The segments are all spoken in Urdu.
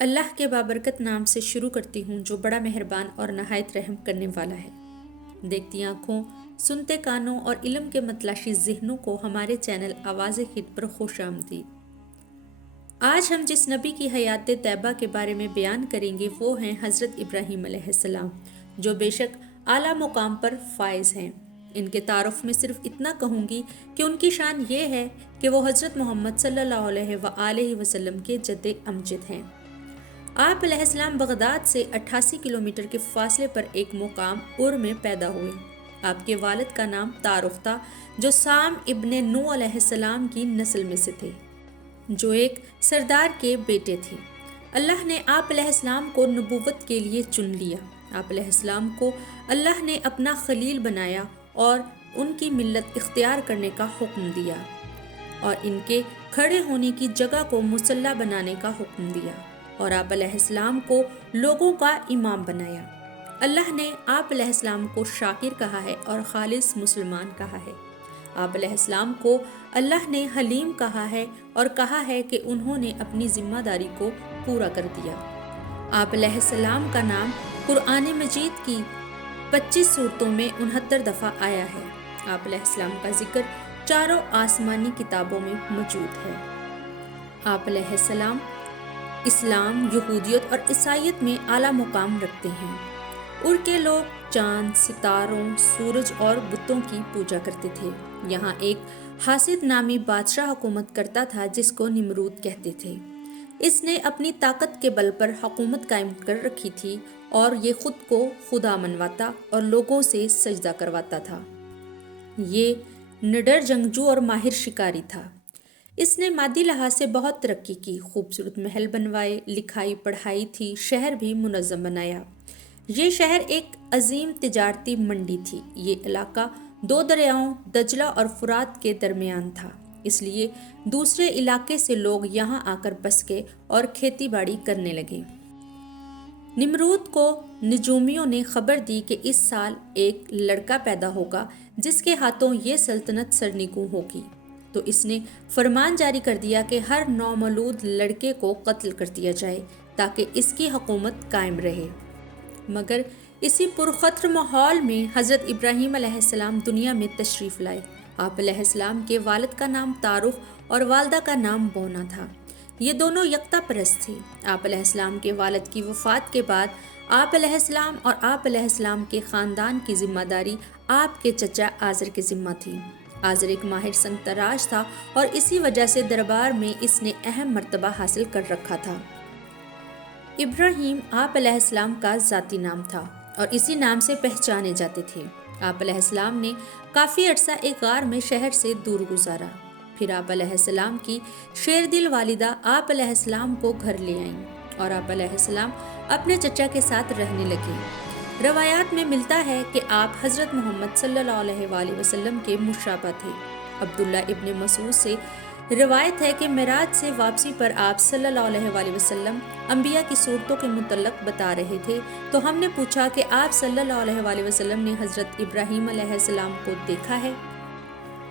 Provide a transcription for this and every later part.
اللہ کے بابرکت نام سے شروع کرتی ہوں جو بڑا مہربان اور نہایت رحم کرنے والا ہے۔ دیکھتی آنکھوں، سنتے کانوں اور علم کے متلاشی ذہنوں کو ہمارے چینل آواز خط پر خوش آمدید۔ آج ہم جس نبی کی حیات طیبہ کے بارے میں بیان کریں گے وہ ہیں حضرت ابراہیم علیہ السلام، جو بے شک اعلیٰ مقام پر فائز ہیں۔ ان کے تعارف میں صرف اتنا کہوں گی کہ ان کی شان یہ ہے کہ وہ حضرت محمد صلی اللہ علیہ وآلہ وسلم کے جد امجد ہیں۔ آپ علیہ السلام بغداد سے 88 کلومیٹر کے فاصلے پر ایک مقام اور میں پیدا ہوئے۔ آپ کے والد کا نام طارق تھا، جو سام ابن نوح علیہ السلام کی نسل میں سے تھے، جو ایک سردار کے بیٹے تھے۔ اللہ نے آپ علیہ السلام کو نبوت کے لیے چن لیا۔ آپ علیہ السلام کو اللہ نے اپنا خلیل بنایا اور ان کی ملت اختیار کرنے کا حکم دیا، اور ان کے کھڑے ہونے کی جگہ کو مصلی بنانے کا حکم دیا، اور آپ علیہ السلام کو لوگوں کا امام بنایا۔ اللہ نے آپ علیہ السلام کو شاکر کہا ہے اور خالص مسلمان کہا ہے۔ آپ علیہ السلام کو اللہ نے حلیم کہا ہے اور کہا ہے کہ انہوں نے اپنی ذمہ داری کو پورا کر دیا۔ آپ علیہ السلام کا نام قرآن مجید کی 25 صورتوں میں 69 دفعہ آیا ہے۔ آپ علیہ السلام کا ذکر چاروں آسمانی کتابوں میں موجود ہے۔ آپ علیہ السلام اسلام، یہودیت اور عیسائیت میں اعلیٰ مقام رکھتے ہیں۔ ار کے لوگ چاند، ستاروں، سورج اور بتوں کی پوجا کرتے تھے۔ یہاں ایک حاسد نامی بادشاہ حکومت کرتا تھا جس کو نمرود کہتے تھے۔ اس نے اپنی طاقت کے بل پر حکومت قائم کر رکھی تھی، اور یہ خود کو خدا منواتا اور لوگوں سے سجدہ کرواتا تھا۔ یہ نڈر جنگجو اور ماہر شکاری تھا۔ اس نے مادی لحاظ سے بہت ترقی کی، خوبصورت محل بنوائے، لکھائی پڑھائی تھی، شہر بھی منظم بنایا۔ یہ شہر ایک عظیم تجارتی منڈی تھی۔ یہ علاقہ 2 دریاؤں دجلہ اور فرات کے درمیان تھا، اس لیے دوسرے علاقے سے لوگ یہاں آ کر بس گئے اور کھیتی باڑی کرنے لگے۔ نمرود کو نجومیوں نے خبر دی کہ اس سال ایک لڑکا پیدا ہوگا جس کے ہاتھوں یہ سلطنت سرنگوں ہوگی، تو اس نے فرمان جاری کر دیا کہ ہر نومولود لڑکے کو قتل کر دیا جائے تاکہ اس کی حکومت قائم رہے۔ مگر اسی پرخطر ماحول میں حضرت ابراہیم علیہ السلام دنیا میں تشریف لائے۔ آپ علیہ السلام کے والد کا نام طارق اور والدہ کا نام بونا تھا۔ یہ دونوں یکتا پرست تھے۔ آپ علیہ السلام کے والد کی وفات کے بعد آپ علیہ السلام اور آپ علیہ السلام کے خاندان کی ذمہ داری آپ کے چچا آزر کے ذمہ تھی۔ آزر ایک ماہر سنگ تراش تھا اور اسی وجہ سے دربار میں اس نے اہم مرتبہ حاصل کر رکھا تھا۔ ابراہیم آپ علیہ السلام کا ذاتی نام تھا اور اسی نام سے پہچانے جاتے تھے۔ آپ علیہ السلام نے کافی عرصہ ایک غار میں شہر سے دور گزارا۔ پھر آپ علیہ السلام کی شیر دل والدہ آپ علیہ السلام کو گھر لے آئیں اور آپ علیہ السلام اپنے چچا کے ساتھ رہنے لگے۔ روایات میں ملتا ہے کہ آپ حضرت محمد صلی اللہ علیہ وآلہ وسلم کے مشابہ تھے۔ عبداللہ ابن مسعود سے روایت ہے کہ معراج سے واپسی پر آپ صلی اللہ علیہ وآلہ وسلم انبیاء کی صورتوں کے متعلق بتا رہے تھے، تو ہم نے پوچھا کہ آپ صلی اللہ علیہ وآلہ وسلم نے حضرت ابراہیم علیہ السلام کو دیکھا ہے؟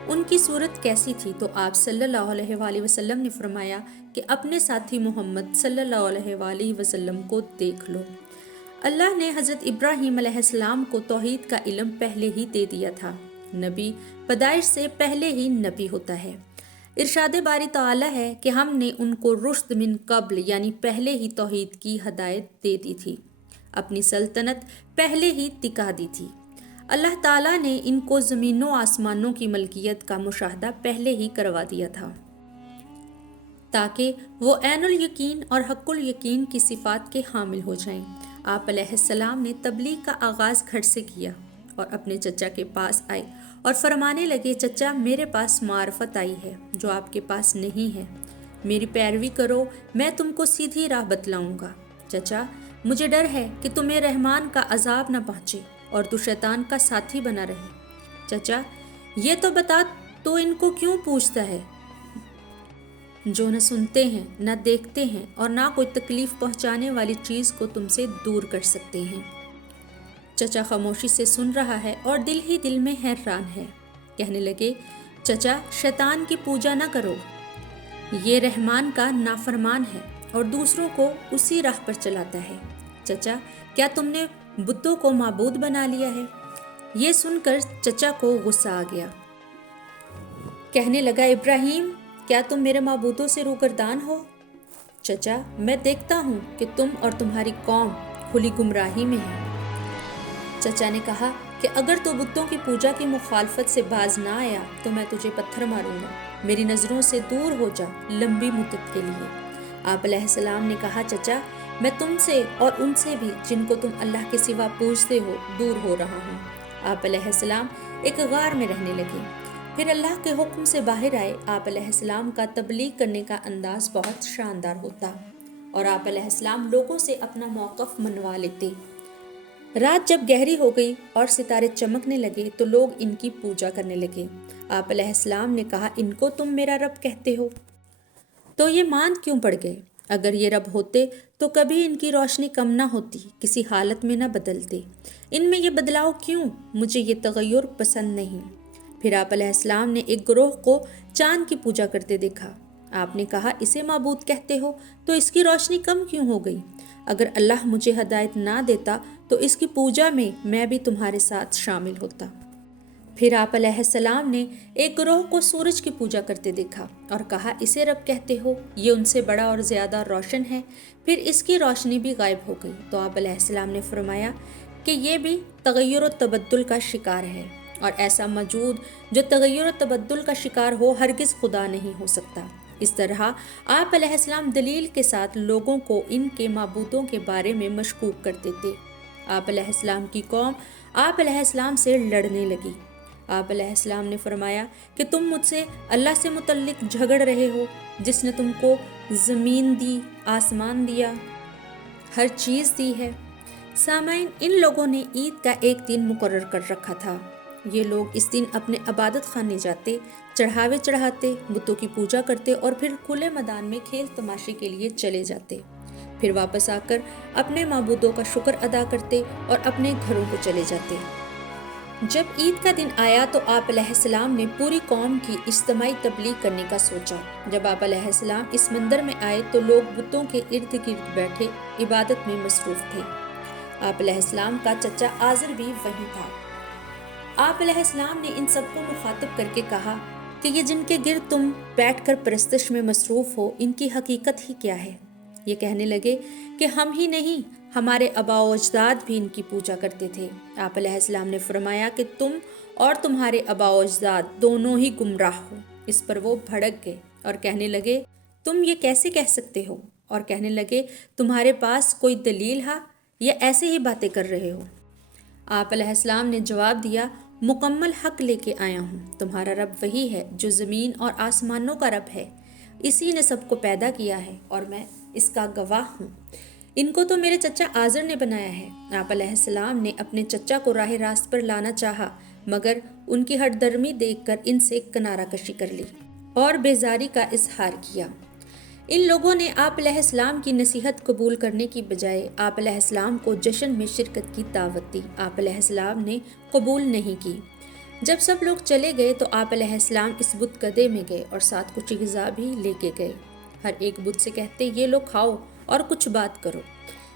ان کی صورت کیسی تھی؟ تو آپ صلی اللہ علیہ وآلہ وسلم نے فرمایا کہ اپنے ساتھی محمد صلی اللہ علیہ وآلہ وسلم کو دیکھ لو۔ اللہ نے حضرت ابراہیم علیہ السلام کو توحید کا علم پہلے ہی دے دیا تھا۔ نبی پیدائش سے پہلے ہی نبی ہوتا ہے۔ ارشاد باری تعالی ہے کہ ہم نے ان کو رشد من قبل یعنی پہلے ہی توحید کی ہدایت دے دی تھی، اپنی سلطنت پہلے ہی ٹکا دی تھی۔ اللہ تعالیٰ نے ان کو زمینوں آسمانوں کی ملکیت کا مشاہدہ پہلے ہی کروا دیا تھا تاکہ وہ عین الیقین اور حق الیقین کی صفات کے حامل ہو جائیں۔ آپ علیہ السلام نے تبلیغ کا آغاز گھر سے کیا اور اپنے چچا کے پاس آئے اور فرمانے لگے، چچا میرے پاس معرفت آئی ہے جو آپ کے پاس نہیں ہے، میری پیروی کرو، میں تم کو سیدھی راہ بتلاؤں گا۔ چچا مجھے ڈر ہے کہ تمہیں رحمان کا عذاب نہ پہنچے اور تو شیطان کا ساتھی بنا رہے۔ چچا یہ تو بتا تو ان کو کیوں پوچھتا ہے جو نہ سنتے ہیں، نہ دیکھتے ہیں اور نہ کوئی تکلیف پہنچانے والی چیز کو تم سے دور کر سکتے ہیں۔ چچا خاموشی سے سن رہا ہے اور دل ہی دل میں حیران ہے۔ کہنے لگے، چچا شیطان کی پوجا نہ کرو، یہ رحمان کا نافرمان ہے اور دوسروں کو اسی راہ پر چلاتا ہے۔ چچا، کیا تم نے بتوں کو معبود بنا لیا ہے؟ یہ سن کر چچا کو غصہ آ گیا۔ کہنے لگا، ابراہیم، کیا تم میرے معبودوں سے روگردان ہو؟ چچا، میں دیکھتا ہوں کہ تم اور تمہاری قوم کھلی گمراہی میں ہے۔ چچا نے کہا کہ اگر تو بتوں کی پوجا کی مخالفت سے باز نہ آیا تو میں تجھے پتھر ماروں گا، میری نظروں سے دور ہو جا لمبی مدت کے لیے۔ آپ علیہ السلام نے کہا، چچا، میں تم سے اور ان سے بھی جن کو تم اللہ کے سوا پوجتے ہو دور ہو رہا ہوں۔ آپ علیہ السلام ایک غار میں رہنے لگے، پھر اللہ کے حکم سے باہر آئے۔ آپ علیہ السلام کا تبلیغ کرنے کا انداز بہت شاندار ہوتا اور آپ علیہ السلام لوگوں سے اپنا موقف منوا لیتے۔ رات جب گہری ہو گئی اور ستارے چمکنے لگے تو لوگ ان کی پوجا کرنے لگے۔ آپ علیہ السلام نے کہا، ان کو تم میرا رب کہتے ہو تو یہ مان کیوں پڑ گئے؟ اگر یہ رب ہوتے تو کبھی ان کی روشنی کم نہ ہوتی، کسی حالت میں نہ بدلتے۔ ان میں یہ بدلاؤ کیوں؟ مجھے یہ تغیر پسند نہیں۔ پھر آپ علیہ السلام نے ایک گروہ کو چاند کی پوجا کرتے دیکھا۔ آپ نے کہا، اسے معبود کہتے ہو تو اس کی روشنی کم کیوں ہو گئی؟ اگر اللہ مجھے ہدایت نہ دیتا تو اس کی پوجا میں بھی تمہارے ساتھ شامل ہوتا۔ پھر آپ علیہ السلام نے ایک گروہ کو سورج کی پوجا کرتے دیکھا اور کہا، اسے رب کہتے ہو، یہ ان سے بڑا اور زیادہ روشن ہے۔ پھر اس کی روشنی بھی غائب ہو گئی تو آپ علیہ السلام نے فرمایا کہ یہ بھی تغیر و تبدل کا شکار ہے، اور ایسا موجود جو تغیر و تبدل کا شکار ہو ہرگز خدا نہیں ہو سکتا۔ اس طرح آپ علیہ السلام دلیل کے ساتھ لوگوں کو ان کے معبودوں کے بارے میں مشکوک کرتے تھے۔ آپ علیہ السلام کی قوم آپ علیہ السلام سے لڑنے لگی۔ آپ علیہ السلام نے فرمایا کہ تم مجھ سے اللہ سے متعلق جھگڑ رہے ہو، جس نے تم کو زمین دی، آسمان دیا، ہر چیز دی ہے۔ سامعین، ان لوگوں نے عید کا ایک دن مقرر کر رکھا تھا۔ یہ لوگ اس دن اپنے عبادت خانے جاتے، چڑھاوے چڑھاتے، بتوں کی پوجا کرتے اور پھر کھلے میدان میں کھیل تماشے کے لیے چلے جاتے۔ پھر واپس آ کر اپنے معبودوں کا شکر ادا کرتے اور اپنے گھروں کو چلے جاتے۔ جب عید کا دن آیا تو آپ علیہ السلام نے پوری قوم کی اجتماعی تبلیغ کرنے کا سوچا۔ جب آپ علیہ السلام اس مندر میں آئے تو لوگ بتوں کے ارد گرد بیٹھے عبادت میں مصروف تھے۔ آپ علیہ السلام کا چچا آزر بھی وہیں تھا۔ آپ علیہ السلام نے ان سب کو مخاطب کر کے کہا کہ یہ جن کے گرد تم بیٹھ کر پرستش میں مصروف ہو، ان کی حقیقت ہی کیا ہے؟ یہ کہنے لگے کہ ہم ہی نہیں، ہمارے آباء و اجداد بھی ان کی پوجا کرتے تھے۔ آپ علیہ السلام نے فرمایا کہ تم اور تمہارے آباء و اجداد دونوں ہی گمراہ ہو۔ اس پر وہ بھڑک گئے اور کہنے لگے، تم یہ کیسے کہہ سکتے ہو؟ اور کہنے لگے، تمہارے پاس کوئی دلیل ہے یا ایسے ہی باتیں کر رہے ہو؟ آپ علیہ السلام نے جواب دیا، مکمل حق لے کے آیا ہوں۔ تمہارا رب وہی ہے جو زمین اور آسمانوں کا رب ہے، اسی نے سب کو پیدا کیا ہے اور میں اس کا گواہ ہوں۔ ان کو تو میرے چچا آزر نے بنایا ہے۔ آپ علیہ السلام نے اپنے چچا کو راہ راست پر لانا چاہا، مگر ان کی ہٹ درمی دیکھ کر ان سے کنارہ کشی کر لی اور بیزاری کا اظہار کیا۔ ان لوگوں نے آپ علیہ السلام کی نصیحت قبول کرنے کی بجائے آپ علیہ السلام کو جشن میں شرکت کی دعوت دی۔ آپ علیہ السلام نے قبول نہیں کی۔ جب سب لوگ چلے گئے تو آپ علیہ السلام اس بت کدے میں گئے اور ساتھ کچھ غذا بھی لے کے گئے۔ ہر ایک بت سے کہتے، یہ لو کھاؤ اور کچھ بات کرو۔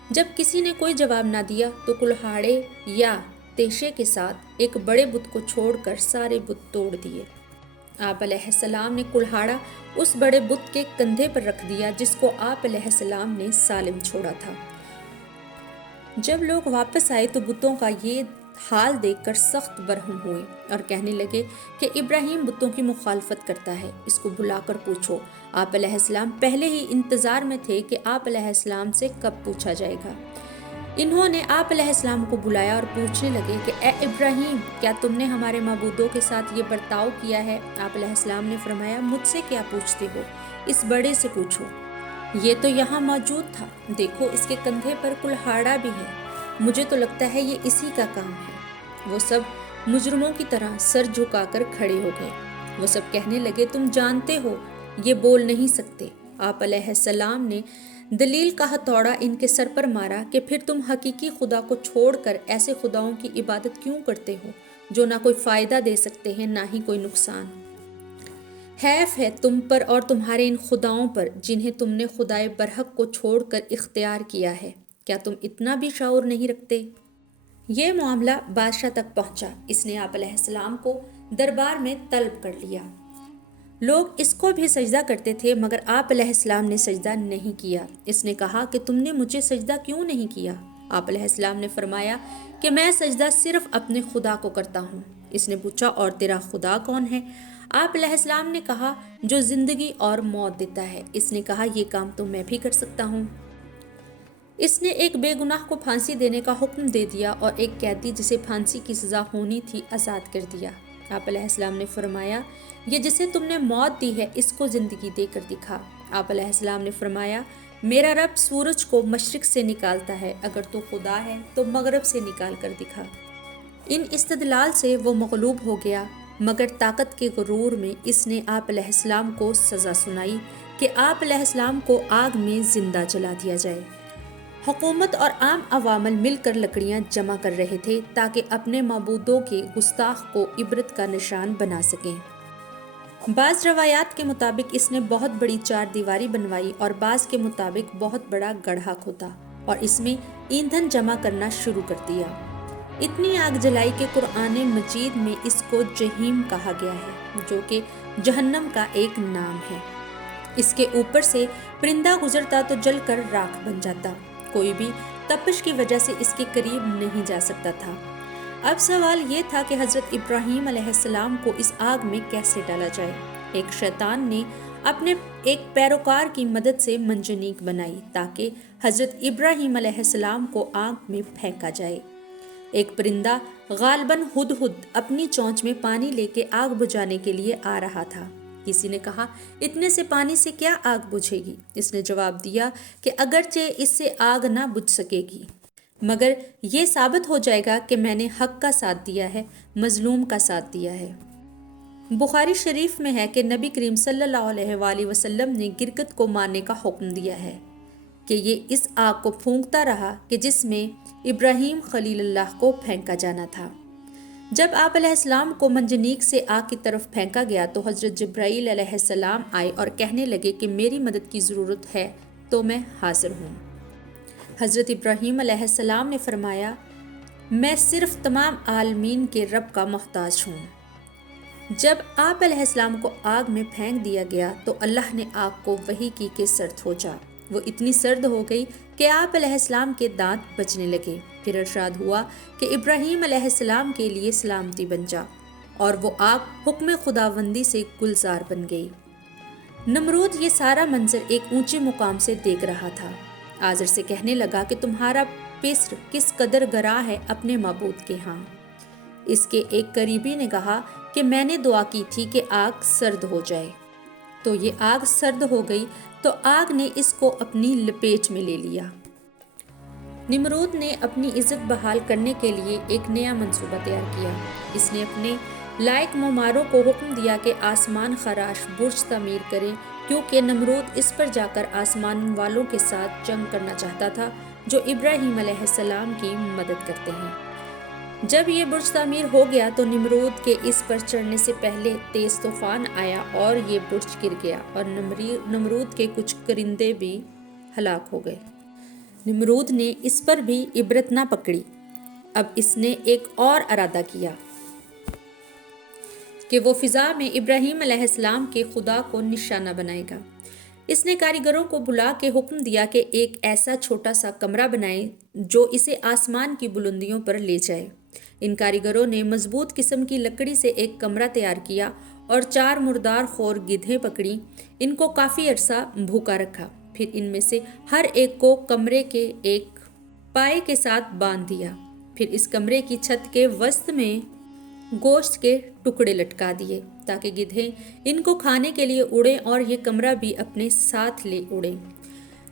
جب کسی نے کوئی جواب نہ دیا تو کلہاڑے یا تیشے کے ساتھ ایک بڑے بت کو چھوڑ کر سارے بت توڑ دیے۔ آپ علیہ السلام نے کلہاڑا اس بڑے بت کے کندھے پر رکھ دیا جس کو آپ علیہ السلام نے سالم چھوڑا تھا۔ جب لوگ واپس آئے تو بتوں کا یہ حال دیکھ کر سخت برہم ہوئے اور کہنے لگے کہ ابراہیم بتوں کی مخالفت کرتا ہے، اس کو بلا کر پوچھو۔ آپ علیہ السلام پہلے ہی انتظار میں تھے کہ آپ علیہ السلام سے کب پوچھا جائے گا۔ انہوں نے آپ علیہ السلام کو بلایا اور پوچھنے لگے کہ اے ابراہیم، کیا تم نے ہمارے معبودوں کے ساتھ یہ برتاؤ کیا ہے؟ آپ علیہ السلام نے فرمایا، مجھ سے کیا پوچھتے ہو؟ اس بڑے سے پوچھو، یہ تو یہاں موجود تھا، دیکھو اس کے کندھے پر کلہاڑا بھی ہے، مجھے تو لگتا ہے یہ اسی کا کام ہے۔ وہ سب مجرموں کی طرح سر جھکا کر کھڑے ہو گئے۔ وہ سب کہنے لگے، تم جانتے ہو یہ بول نہیں سکتے۔ آپ علیہ السلام نے دلیل کا ہتھوڑا ان کے سر پر مارا کہ پھر تم حقیقی خدا کو چھوڑ کر ایسے خداؤں کی عبادت کیوں کرتے ہو جو نہ کوئی فائدہ دے سکتے ہیں نہ ہی کوئی نقصان۔ حیف ہے تم پر اور تمہارے ان خداؤں پر جنہیں تم نے خدائے برحق کو چھوڑ کر اختیار کیا ہے، کیا تم اتنا بھی شعور نہیں رکھتے؟ یہ معاملہ بادشاہ تک پہنچا۔ اس نے آپ علیہ السلام کو دربار میں طلب کر لیا۔ لوگ اس کو بھی سجدہ کرتے تھے مگر آپ علیہ السلام نے سجدہ نہیں کیا۔ اس نے کہا کہ تم نے مجھے سجدہ کیوں نہیں کیا؟ آپ علیہ السلام نے فرمایا کہ میں سجدہ صرف اپنے خدا کو کرتا ہوں۔ اس نے پوچھا اور تیرا خدا کون ہے؟ آپ علیہ السلام نے کہا جو زندگی اور موت دیتا ہے۔ اس نے کہا یہ کام تو میں بھی کر سکتا ہوں۔ اس نے ایک بے گناہ کو پھانسی دینے کا حکم دے دیا اور ایک قیدی جسے پھانسی کی سزا ہونی تھی آزاد کر دیا۔ آپ علیہ السلام نے فرمایا یہ جسے تم نے موت دی ہے اس کو زندگی دے کر دکھا۔ آپ علیہ السلام نے فرمایا میرا رب سورج کو مشرق سے نکالتا ہے، اگر تو خدا ہے تو مغرب سے نکال کر دکھا۔ ان استدلال سے وہ مغلوب ہو گیا مگر طاقت کے غرور میں اس نے آپ علیہ السلام کو سزا سنائی کہ آپ علیہ السلام کو آگ میں زندہ جلا دیا جائے۔ حکومت اور عام عوامل مل کر لکڑیاں جمع کر رہے تھے تاکہ اپنے معبودوں کے گستاخ کو عبرت کا نشان بنا سکیں۔ بعض روایات کے مطابق اس نے بہت بڑی چار دیواری بنوائی اور بعض کے مطابق بہت بڑا گڑھا کھودا اور اس میں ایندھن جمع کرنا شروع کر دیا۔ اتنی آگ جلائی کہ قرآن مجید میں اس کو جہیم کہا گیا ہے جو کہ جہنم کا ایک نام ہے۔ اس کے اوپر سے پرندہ گزرتا تو جل کر راکھ بن جاتا، کوئی بھی تپش کی وجہ سے اس کے قریب نہیں جا سکتا تھا۔ اب سوال یہ تھا کہ حضرت ابراہیم علیہ السلام کو اس آگ میں کیسے ڈالا جائے۔ ایک شیطان نے اپنے ایک پیروکار کی مدد سے منجنیق بنائی تاکہ حضرت ابراہیم علیہ السلام کو آگ میں پھینکا جائے۔ ایک پرندہ غالباً ہدہد اپنی چونچ میں پانی لے کے آگ بجھانے کے لیے آ رہا تھا۔ کسی نے کہا اتنے سے پانی سے کیا آگ بجھے گی؟ اس نے جواب دیا کہ اگرچہ اس سے آگ نہ بجھ سکے گی مگر یہ ثابت ہو جائے گا کہ میں نے حق کا ساتھ دیا ہے، مظلوم کا ساتھ دیا ہے۔ بخاری شریف میں ہے کہ نبی کریم صلی اللہ علیہ وآلہ وسلم نے گرگت کو مارنے کا حکم دیا ہے کہ یہ اس آگ کو پھونکتا رہا کہ جس میں ابراہیم خلیل اللہ کو پھینکا جانا تھا۔ جب آپ علیہ السلام کو منجنیق سے آگ کی طرف پھینکا گیا تو حضرت جبرائیل علیہ السلام آئے اور کہنے لگے کہ میری مدد کی ضرورت ہے تو میں حاضر ہوں۔ حضرت ابراہیم علیہ السلام نے فرمایا میں صرف تمام عالمین کے رب کا محتاج ہوں۔ جب آپ علیہ السلام کو آگ میں پھینک دیا گیا تو اللہ نے آگ کو وحی کی کہ سرد ہو جا۔ وہ اتنی سرد ہو گئی کہ آپ علیہ السلام کے دانت بجنے لگے۔ پھر ارشاد ہوا کہ ابراہیم علیہ السلام کے لیے سلامتی بن جا، اور وہ آگ حکم خداوندی سے گلزار بن گئی۔ نمرود یہ سارا منظر ایک اونچے مقام سے دیکھ رہا تھا۔ آزر سے کہنے لگا کہ تمہارا پسر کس قدر گراں ہے اپنے معبود کے ہاں۔ اس کے ایک قریبی نے کہا کہ میں نے دعا کی تھی کہ آگ سرد ہو جائے، تو یہ آگ سرد ہو گئی تو آگ نے اس کو اپنی لپیٹ میں لے لیا۔ نمرود نے اپنی عزت بحال کرنے کے لیے ایک نیا منصوبہ تیار کیا۔ اس نے اپنے لائق معماروں کو حکم دیا کہ آسمان خراش برج تعمیر کریں، کیونکہ نمرود اس پر جا کر آسمان والوں کے ساتھ جنگ کرنا چاہتا تھا جو ابراہیم علیہ السلام کی مدد کرتے ہیں۔ جب یہ برج تعمیر ہو گیا تو نمرود کے اس پر چڑھنے سے پہلے تیز طوفان آیا اور یہ برج گر گیا اور نمرود کے کچھ کرندے بھی ہلاک ہو گئے۔ نمرود نے اس پر بھی عبرت نہ پکڑی۔ اب اس نے ایک اور ارادہ کیا کہ وہ فضا میں ابراہیم علیہ السلام کے خدا کو نشانہ بنائے گا۔ اس نے کاریگروں کو بلا کے حکم دیا کہ ایک ایسا چھوٹا سا کمرہ بنائیں جو اسے آسمان کی بلندیوں پر لے جائے۔ ان کاریگروں نے مضبوط قسم کی لکڑی سے ایک کمرہ تیار کیا اور 4 مردار خور گدھیں پکڑیں، ان کو کافی عرصہ بھوکا رکھا، پھر ان میں سے ہر ایک کو کمرے کے ایک پائے کے ساتھ باندھ دیا، پھر اس کمرے کی چھت کے وسط میں گوشت کے ٹکڑے لٹکا دیے تاکہ گدھیں ان کو کھانے کے لیے اڑیں اور یہ کمرہ بھی اپنے ساتھ لے اڑیں۔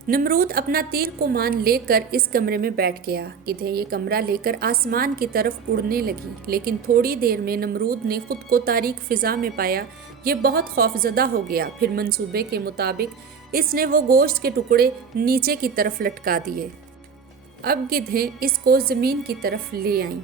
نمرود اپنا تیر کمان لے کر اس کمرے میں بیٹھ گیا۔ گدھیں یہ کمرہ لے کر آسمان کی طرف اڑنے لگی، لیکن تھوڑی دیر میں نمرود نے خود کو تاریک فضا میں پایا۔ یہ بہت خوفزدہ ہو گیا، پھر منصوبے کے مطابق اس نے وہ گوشت کے ٹکڑے نیچے کی طرف لٹکا دیے۔ اب گدھیں اس کو زمین کی طرف لے آئیں۔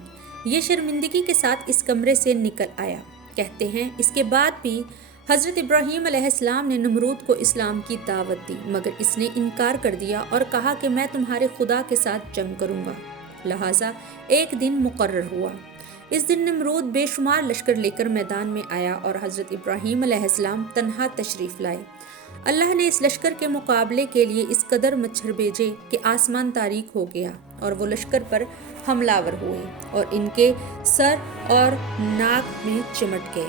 یہ شرمندگی کے ساتھ اس کمرے سے نکل آیا۔ کہتے ہیں اس کے بعد بھی حضرت ابراہیم علیہ السلام نے نمرود کو اسلام کی دعوت دی، مگر اس نے انکار کر دیا اور کہا کہ میں تمہارے خدا کے ساتھ جنگ کروں گا۔ لہٰذا ایک دن مقرر ہوا۔ اس دن نمرود بے شمار لشکر لے کر میدان میں آیا اور حضرت ابراہیم علیہ السلام تنہا تشریف لائے۔ اللہ نے اس لشکر کے مقابلے کے لیے اس قدر مچھر بھیجے کہ آسمان تاریک ہو گیا اور وہ لشکر پر حملہ آور ہوئے اور ان کے سر اور ناک میں چمٹ گئے۔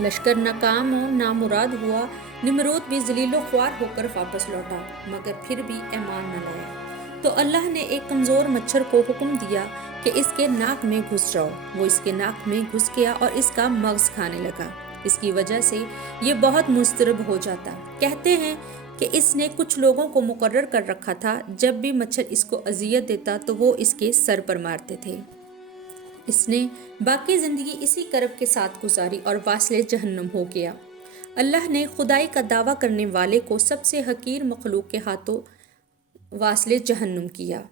لشکر ناکام و نامراد ہوا۔ نمرود بھی ذلیل و خوار ہو کر واپس لوٹا، مگر پھر بھی ایمان نہ لایا۔ تو اللہ نے ایک کمزور مچھر کو حکم دیا کہ اس کے ناک میں گھس جاؤ۔ وہ اس کے ناک میں گھس گیا اور اس کا مغز کھانے لگا۔ اس کی وجہ سے یہ بہت مضطرب ہو جاتا۔ کہتے ہیں کہ اس نے کچھ لوگوں کو مقرر کر رکھا تھا، جب بھی مچھر اس کو اذیت دیتا تو وہ اس کے سر پر مارتے تھے۔ اس نے باقی زندگی اسی کرب کے ساتھ گزاری اور واصل جہنم ہو گیا۔ اللہ نے خدائی کا دعویٰ کرنے والے کو سب سے حقیر مخلوق کے ہاتھوں واصل جہنم کیا۔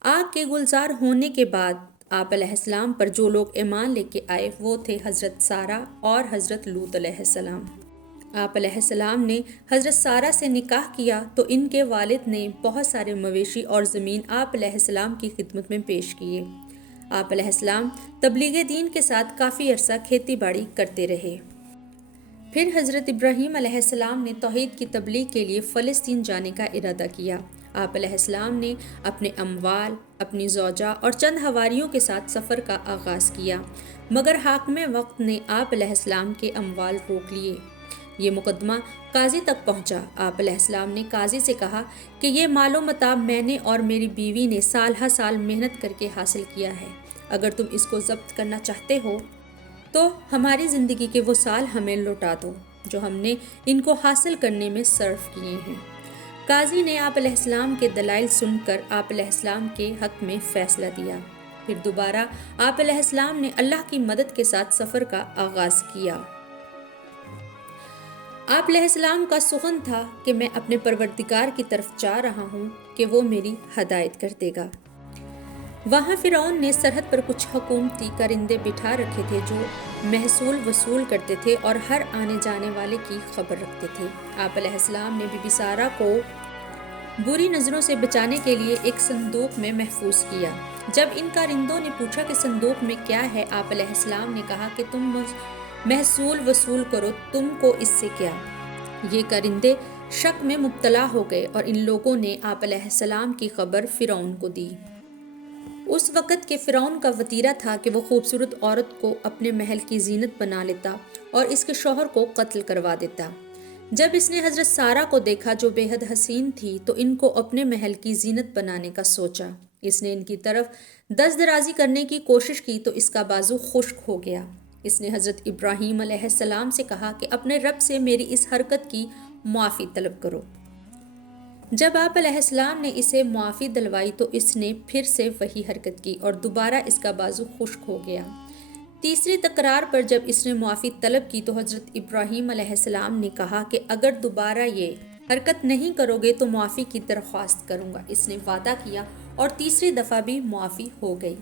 آگ کے گلزار ہونے کے بعد آپ علیہ السلام پر جو لوگ ایمان لے کے آئے وہ تھے حضرت سارہ اور حضرت لوط علیہ السلام۔ آپ علیہ السلام نے حضرت سارہ سے نکاح کیا تو ان کے والد نے بہت سارے مویشی اور زمین آپ علیہ السلام کی خدمت میں پیش کیے۔ آپ علیہ السلام تبلیغ دین کے ساتھ کافی عرصہ کھیتی باڑی کرتے رہے۔ پھر حضرت ابراہیم علیہ السلام نے توحید کی تبلیغ کے لیے فلسطین جانے کا ارادہ کیا۔ آپ علیہ السلام نے اپنے اموال، اپنی زوجہ اور چند حواریوں کے ساتھ سفر کا آغاز کیا، مگر حاکم وقت نے آپ علیہ السلام کے اموال روک لیے۔ یہ مقدمہ قاضی تک پہنچا۔ آپ علیہ السلام نے قاضی سے کہا کہ یہ مال و متاع میں نے اور میری بیوی نے سال ہر سال محنت کر کے حاصل کیا ہے۔ اگر تم اس کو ضبط کرنا چاہتے ہو تو ہماری زندگی کے وہ سال ہمیں لوٹا دو جو ہم نے ان کو حاصل کرنے میں صرف کیے ہیں۔ قاضی نے آپ علیہ السلام کے دلائل سن کر آپ علیہ السلام کے حق میں فیصلہ دیا۔ پھر دوبارہ آپ علیہ السلام نے اللہ کی مدد کے ساتھ سفر کا آغاز کیا۔ آپ علیہ السلام کا سخن تھا کہ میں اپنے پروردگار کی طرف جا رہا ہوں کہ وہ میری ہدایت کر دے گا۔ وہاں فرعون نے سرحد پر کچھ حکومتی کرندے بٹھا رکھے تھے جو محصول وصول کرتے تھے اور ہر آنے جانے والے کی خبر رکھتے تھے۔ آپ علیہ السلام نے بی بی سارہ کو بری نظروں سے بچانے کے لیے ایک صندوق میں محفوظ کیا۔ جب ان کرندوں نے پوچھا کہ صندوق میں کیا ہے، آپ علیہ السلام نے کہا کہ تم محصول وصول کرو، تم کو اس سے کیا؟ یہ کرندے شک میں مبتلا ہو گئے اور ان لوگوں نے آپ علیہ السلام کی خبر فرعون کو دی۔ اس وقت کے فرعون کا وتیرہ تھا کہ وہ خوبصورت عورت کو اپنے محل کی زینت بنا لیتا اور اس کے شوہر کو قتل کروا دیتا۔ جب اس نے حضرت سارہ کو دیکھا جو بے حد حسین تھی تو ان کو اپنے محل کی زینت بنانے کا سوچا۔ اس نے ان کی طرف دست درازی کرنے کی کوشش کی تو اس کا بازو خشک ہو گیا۔ اس نے حضرت ابراہیم علیہ السلام سے کہا کہ اپنے رب سے میری اس حرکت کی معافی طلب کرو۔ جب آپ علیہ السلام نے اسے معافی دلوائی تو اس نے پھر سے وہی حرکت کی اور دوبارہ اس کا بازو خشک ہو گیا۔ تیسری تکرار پر جب اس نے معافی طلب کی تو حضرت ابراہیم علیہ السلام نے کہا کہ اگر دوبارہ یہ حرکت نہیں کرو گے تو معافی کی درخواست کروں گا۔ اس نے وعدہ کیا اور تیسری دفعہ بھی معافی ہو گئی،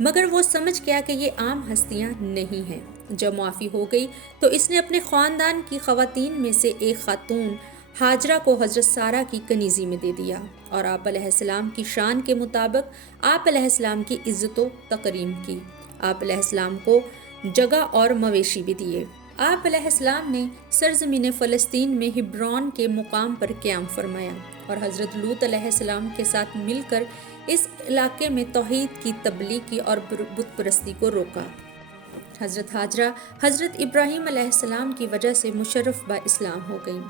مگر وہ سمجھ گیا کہ یہ عام ہستیاں نہیں ہیں۔ جب معافی ہو گئی تو اس نے اپنے خاندان کی خواتین میں سے ایک خاتون ہاجرہ کو حضرت سارہ کی کنیزی میں دے دیا اور آپ علیہ السلام کی شان کے مطابق آپ علیہ السلام کی عزت و تکریم کی۔ آپ علیہ السلام کو جگہ اور مویشی بھی دیے۔ آپ علیہ السلام نے سرزمین فلسطین میں ہبرون کے مقام پر قیام فرمایا اور حضرت لوط علیہ السلام کے ساتھ مل کر اس علاقے میں توحید کی تبلیغ کی اور بت پرستی کو روکا۔ حضرت ہاجرہ حضرت ابراہیم علیہ السلام کی وجہ سے مشرف با اسلام ہو گئیں۔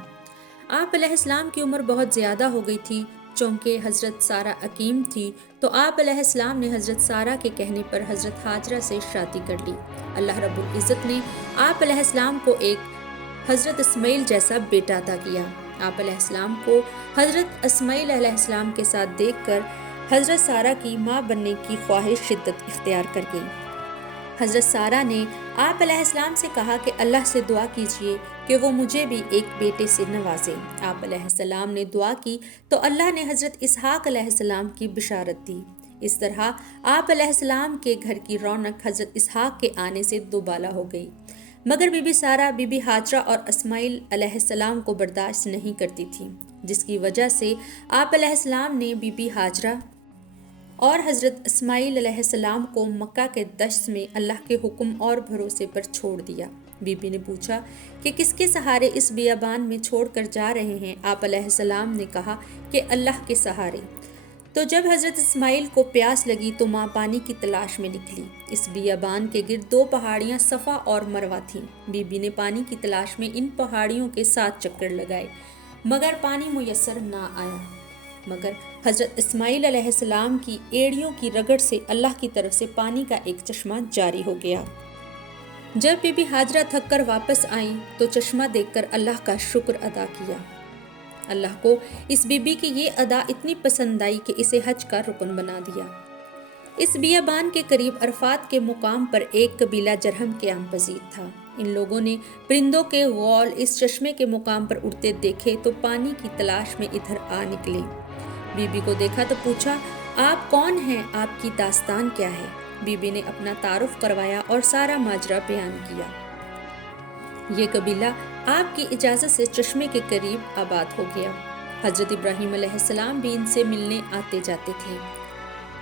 آپ علیہ السلام کی عمر بہت زیادہ ہو گئی تھی، چونکہ حضرت سارہ عقیم تھی تو آپ علیہ السلام نے حضرت سارہ کے کہنے پر حضرت ہاجرہ سے شادی کر لی۔ اللہ رب العزت نے آپ علیہ السلام کو ایک حضرت اسماعیل جیسا بیٹا عطا کیا۔ آپ علیہ السلام کو حضرت اسماعیل علیہ السلام کے ساتھ دیکھ کر حضرت سارہ کی ماں بننے کی خواہش شدت اختیار کر گئی۔ حضرت سارہ نے آپ علیہ السلام سے کہا کہ اللہ سے دعا کیجیے کہ وہ مجھے بھی ایک بیٹے سے نوازے۔ آپ علیہ السلام نے دعا کی تو اللہ نے حضرت اسحاق علیہ السلام کی بشارت دی۔ اس طرح آپ علیہ السلام کے گھر کی رونق حضرت اسحاق کے آنے سے دوبالا ہو گئی۔ مگر بی بی سارہ بی بی ہاجرہ اور اسماعیل علیہ السلام کو برداشت نہیں کرتی تھی، جس کی وجہ سے آپ علیہ السلام نے بی بی ہاجرہ اور حضرت اسماعیل علیہ السلام کو مکہ کے دشت میں اللہ کے حکم اور بھروسے پر چھوڑ دیا۔ بی بی نے پوچھا کہ کس کے سہارے اس بیابان میں چھوڑ کر جا رہے ہیں؟ آپ علیہ السلام نے کہا کہ اللہ کے سہارے۔ تو جب حضرت اسماعیل کو پیاس لگی تو ماں پانی کی تلاش میں نکلی۔ اس بیابان کے گرد 2 پہاڑیاں صفا اور مروہ تھیں۔ بی بی نے پانی کی تلاش میں ان پہاڑیوں کے 7 چکر لگائے، مگر پانی میسر نہ آیا۔ مگر حضرت اسماعیل علیہ السلام کی ایڑیوں کی رگڑ سے اللہ کی طرف سے پانی کا ایک چشمہ جاری ہو گیا۔ جب بی بی ہاجرہ تھک کر واپس آئیں تو چشمہ دیکھ کر اللہ کا شکر ادا کیا۔ اللہ کو اس بی بی کی یہ ادا اتنی پسند آئی کہ اسے حج کا رکن بنا دیا۔ اس بیابان کے قریب عرفات کے مقام پر ایک قبیلہ جرہم قیام پذیر تھا۔ ان لوگوں نے پرندوں کے غول اس چشمے کے مقام پر اڑتے دیکھے تو پانی کی تلاش میں ادھر آ نکلے۔ بی بی کو دیکھا تو پوچھا، آپ کون ہیں؟ آپ کی داستان کیا ہے؟ بی بی نے اپنا تعارف کروایا اور سارا ماجرا بیان کیا۔ یہ قبیلہ آپ کی اجازت سے چشمے کے قریب آباد ہو گیا۔ حضرت ابراہیم علیہ السلام بھی ان سے ملنے آتے جاتے تھے۔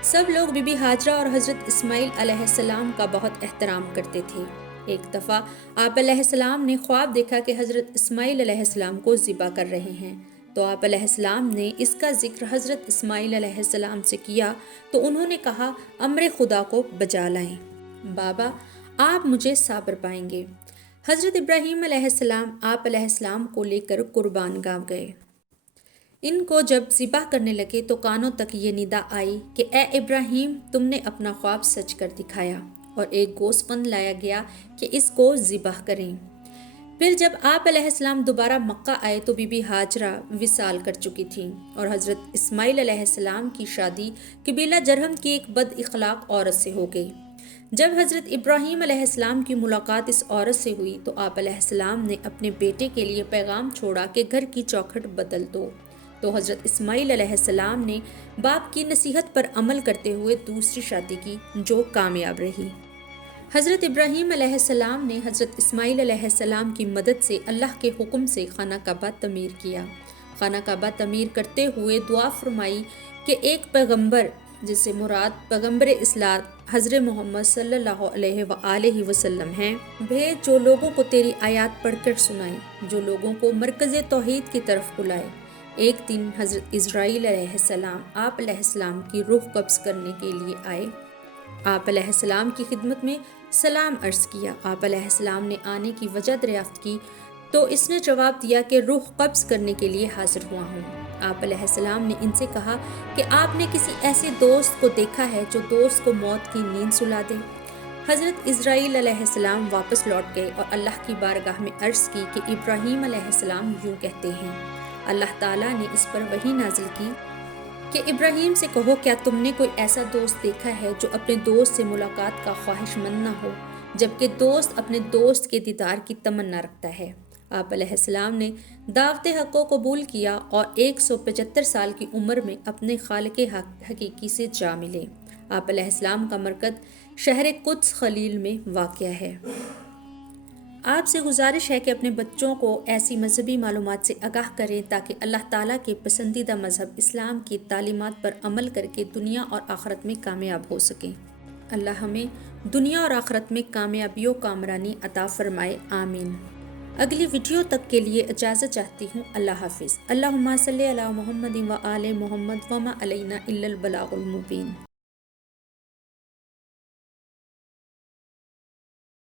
سب لوگ بی بی ہاجرہ اور حضرت اسماعیل علیہ السلام کا بہت احترام کرتے تھے۔ ایک دفعہ آپ علیہ السلام نے خواب دیکھا کہ حضرت اسماعیل علیہ السلام کو ذبح کر رہے ہیں، تو آپ علیہ السلام نے اس کا ذکر حضرت اسماعیل علیہ السلام سے کیا تو انہوں نے کہا، امر خدا کو بجا لائیں بابا، آپ مجھے صابر پائیں گے۔ حضرت ابراہیم علیہ السلام آپ علیہ السلام کو لے کر قربان گاہ گئے۔ ان کو جب ذبح کرنے لگے تو کانوں تک یہ ندا آئی کہ اے ابراہیم، تم نے اپنا خواب سچ کر دکھایا، اور ایک گوسفند لایا گیا کہ اس کو ذبح کریں۔ پھر جب آپ علیہ السلام دوبارہ مکہ آئے تو بی بی ہاجرہ وصال کر چکی تھیں، اور حضرت اسماعیل علیہ السلام کی شادی قبیلہ جرہم کی ایک بد اخلاق عورت سے ہو گئی۔ جب حضرت ابراہیم علیہ السلام کی ملاقات اس عورت سے ہوئی تو آپ علیہ السلام نے اپنے بیٹے کے لیے پیغام چھوڑا کہ گھر کی چوکھٹ بدل دو، تو حضرت اسماعیل علیہ السلام نے باپ کی نصیحت پر عمل کرتے ہوئے دوسری شادی کی، جو کامیاب رہی۔ حضرت ابراہیم علیہ السلام نے حضرت اسماعیل علیہ السلام کی مدد سے اللہ کے حکم سے خانہ کعبہ تعمیر کیا۔ خانہ کعبہ تعمیر کرتے ہوئے دعا فرمائی کہ ایک پیغمبر، جس سے مراد پیغمبر اصلاح حضرت محمد صلی اللہ علیہ وآلہ وسلم ہیں، بھیج جو لوگوں کو تیری آیات پڑھ کر سنائیں، جو لوگوں کو مرکز توحید کی طرف بلائے۔ ایک دن حضرت اسرائیل علیہ السلام آپ علیہ السلام کی روح قبض کرنے کے لیے آئے۔ آپ علیہ السلام کی خدمت میں سلام عرض کیا۔ آپ علیہ السلام نے آنے کی وجہ دریافت کی تو اس نے جواب دیا کہ روح قبض کرنے کے لیے حاضر ہوا ہوں۔ آپ علیہ السلام نے ان سے کہا کہ آپ نے کسی ایسے دوست کو دیکھا ہے جو دوست کو موت کی نیند سلا دے؟ حضرت اسرائیل علیہ السلام واپس لوٹ گئے اور اللہ کی بارگاہ میں عرض کی کہ ابراہیم علیہ السلام یوں کہتے ہیں۔ اللہ تعالیٰ نے اس پر وحی نازل کی کہ ابراہیم سے کہو، کیا تم نے کوئی ایسا دوست دیکھا ہے جو اپنے دوست سے ملاقات کا خواہش مند نہ ہو، جبکہ دوست اپنے دوست کے دیدار کی تمنا رکھتا ہے؟ آپ علیہ السلام نے دعوت حق کو قبول کیا اور 175 سال کی عمر میں اپنے خالق حقیقی سے جا ملے۔ آپ علیہ السلام کا مرکز شہر قدس خلیل میں واقع ہے۔ آپ سے گزارش ہے کہ اپنے بچوں کو ایسی مذہبی معلومات سے آگاہ کریں تاکہ اللہ تعالیٰ کے پسندیدہ مذہب اسلام کی تعلیمات پر عمل کر کے دنیا اور آخرت میں کامیاب ہو سکیں۔ اللہ ہمیں دنیا اور آخرت میں کامیابی و کامرانی عطا فرمائے، آمین۔ اگلی ویڈیو تک کے لیے اجازت چاہتی ہوں۔ اللہ حافظ۔ اللہم صلی علی محمد و آل محمد وما علینا الا البلاغ المبین۔